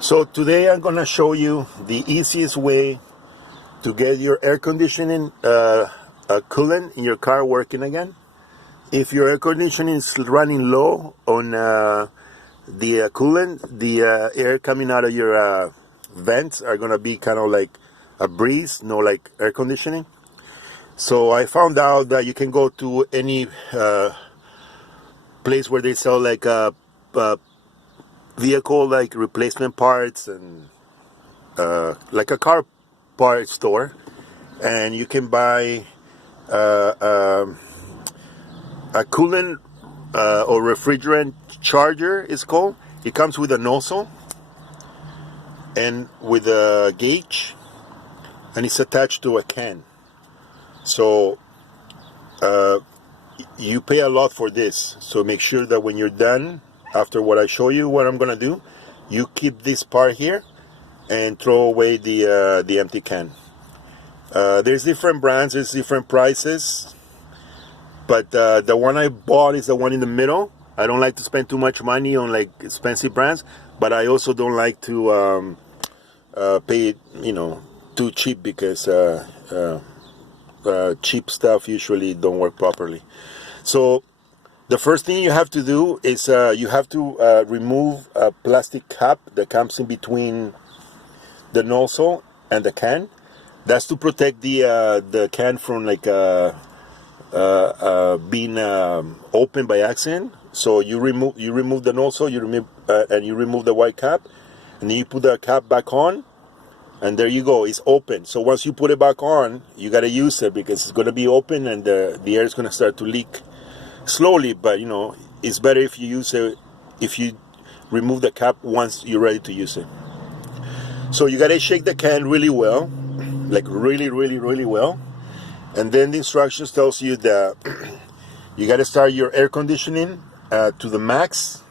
So today I'm gonna show you the easiest way to get your air conditioning coolant in your car working again. If your air conditioning is running low on the coolant, the air coming out of your vents are gonna be kind of like a breeze, no like air conditioning. So I found out that you can go to any place where they sell like a vehicle like replacement parts and like a car part store, and you can buy a coolant or refrigerant charger. It's called. It comes with a nozzle and with a gauge, and it's attached to a can. So you pay a lot for this. So make sure that when you're done, after what I show you, what I'm gonna do, you keep this part here and throw away the empty can. There's different brands, there's different prices, but the one I bought is the one in the middle. I don't like to spend too much money on like expensive brands, but I also don't like to pay too cheap, because cheap stuff usually don't work properly. So the first thing you have to do is you have to remove a plastic cap that comes in between the nozzle and the can. That's to protect the can from like being open by accident. So you remove the nozzle, and you remove the white cap, and then you put the cap back on, and there you go. It's open. So once you put it back on, you gotta use it because it's gonna be open, and the air is gonna start to leak slowly. But it's better if you use it, if you remove the cap once you're ready to use it. So you gotta shake the can really well, like really, really, really well. And then the instructions tells you that you gotta start your air conditioning to the max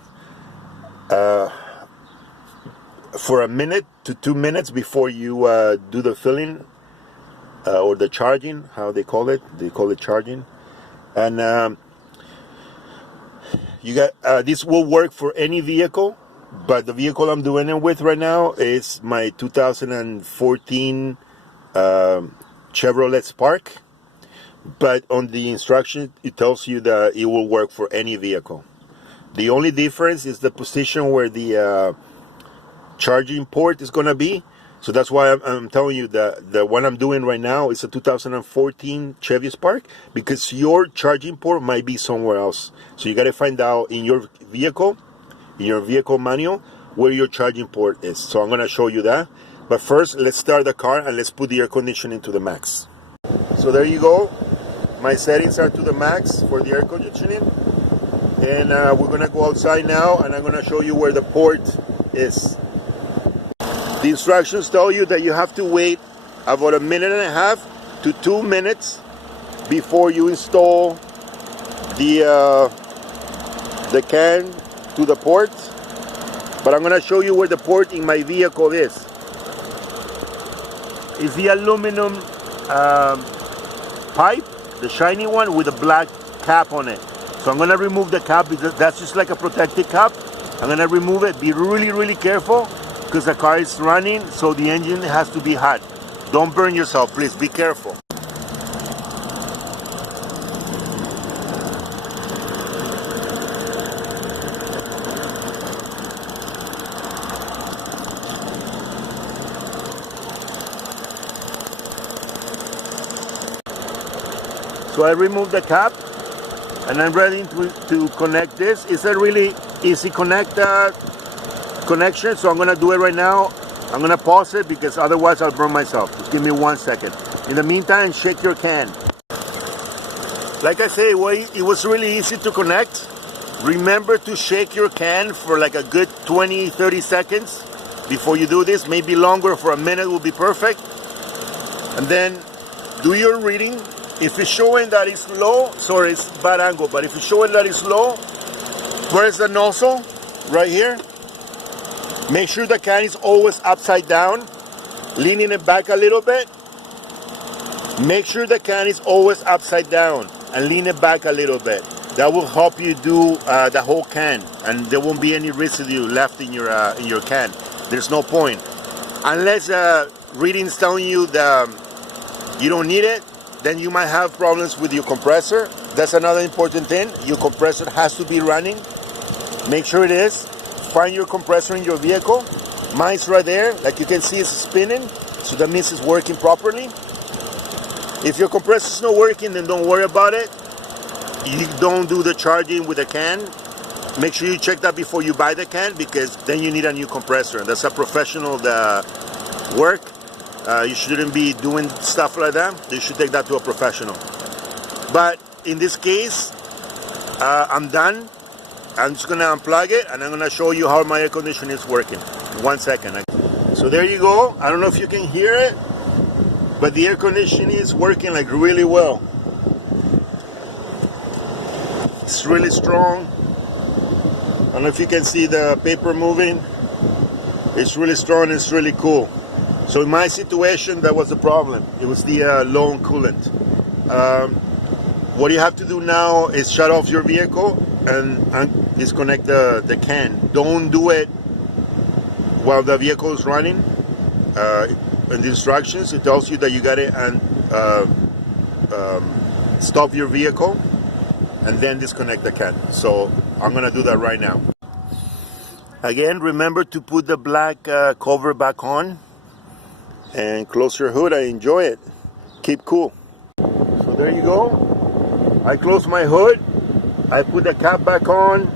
for a minute to 2 minutes before you do the filling or the charging, how they call it. They call it charging. And you got this will work for any vehicle, but the vehicle I'm doing it with right now is my 2014 Chevrolet Spark. But on the instruction, it tells you that it will work for any vehicle. The only difference is the position where the charging port is going to be. So that's why I'm telling you that the one I'm doing right now is a 2014 Chevy Spark, because your charging port might be somewhere else. So you got to find out in your vehicle manual, where your charging port is. So I'm going to show you that. But first, let's start the car and let's put the air conditioning to the max. So there you go. My settings are to the max for the air conditioning. And we're going to go outside now, and I'm going to show you where the port is. The instructions tell you that you have to wait about 1.5 minutes to 2 minutes before you install the can to the port. But I'm going to show you where the port in my vehicle is. It's the aluminum pipe, the shiny one with a black cap on it. So I'm going to remove the cap because that's just like a protective cap. I'm going to remove it. Be really, really careful, because the car is running, so the engine has to be hot. Don't burn yourself, please. Be careful. So I removed the cap, and I'm ready to connect this. It's a really easy connection, so I'm gonna do it right now. I'm gonna pause it because otherwise I'll burn myself. Just give me 1 second. In the meantime, shake your can. Like I say, it was really easy to connect. Remember to shake your can for like a good 20-30 seconds before you do this. Maybe longer, for a minute will be perfect. And then do your reading. If it's showing that it's low, sorry, it's bad angle, but if it's showing that it's low, where's the nozzle? Right here. Make sure the can is always upside down, leaning it back a little bit. Make sure the can is always upside down and lean it back a little bit. That will help you do the whole can, and there won't be any residue left in your can. there's no point. Unless readings telling you that you don't need it, then you might have problems with your compressor. That's another important thing. Your compressor has to be running. Make sure it is. Find your compressor in your vehicle. Mine's right there. Like you can see, it's spinning. So that means it's working properly. If your compressor is not working, then don't worry about it. You don't do the charging with a can. Make sure you check that before you buy the can, because then you need a new compressor. That's a professional work. You shouldn't be doing stuff like that. You should take that to a professional. But in this case, I'm done. I'm just gonna unplug it and I'm gonna show you how my air conditioner is working. 1 second. So there you go. I don't know if you can hear it, but the air conditioning is working like really well. It's really strong. I don't know if you can see the paper moving. It's really strong, it's really cool. So in my situation, that was the problem. It was the low on coolant. What you have to do now is shut off your vehicle and disconnect the can. Don't do it while the vehicle is running. In the instructions, it tells you that you got to stop your vehicle and then disconnect the can. So I'm gonna do that right now. Again, remember to put the black cover back on and close your hood. I enjoy it. Keep cool. So there you go. I close my hood. I put the cap back on.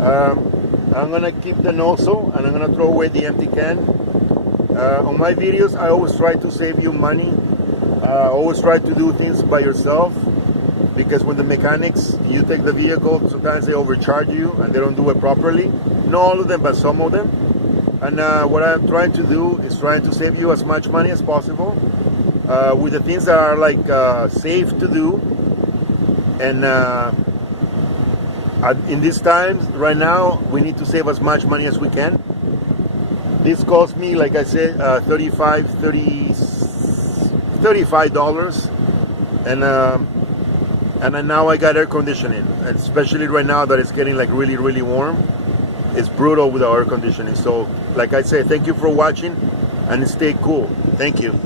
I'm gonna keep the nozzle and I'm gonna throw away the empty can. On my videos, I always try to save you money. Always try to do things by yourself, because when the mechanics, you take the vehicle, sometimes they overcharge you and they don't do it properly. Not all of them, but some of them. And what I'm trying to do is trying to save you as much money as possible with the things that are like safe to do. And in these times, right now, we need to save as much money as we can. This cost me, like I said, $35. And now I got air conditioning, especially right now that it's getting like really, really warm. It's brutal with our air conditioning. So, like I said, thank you for watching and stay cool. Thank you.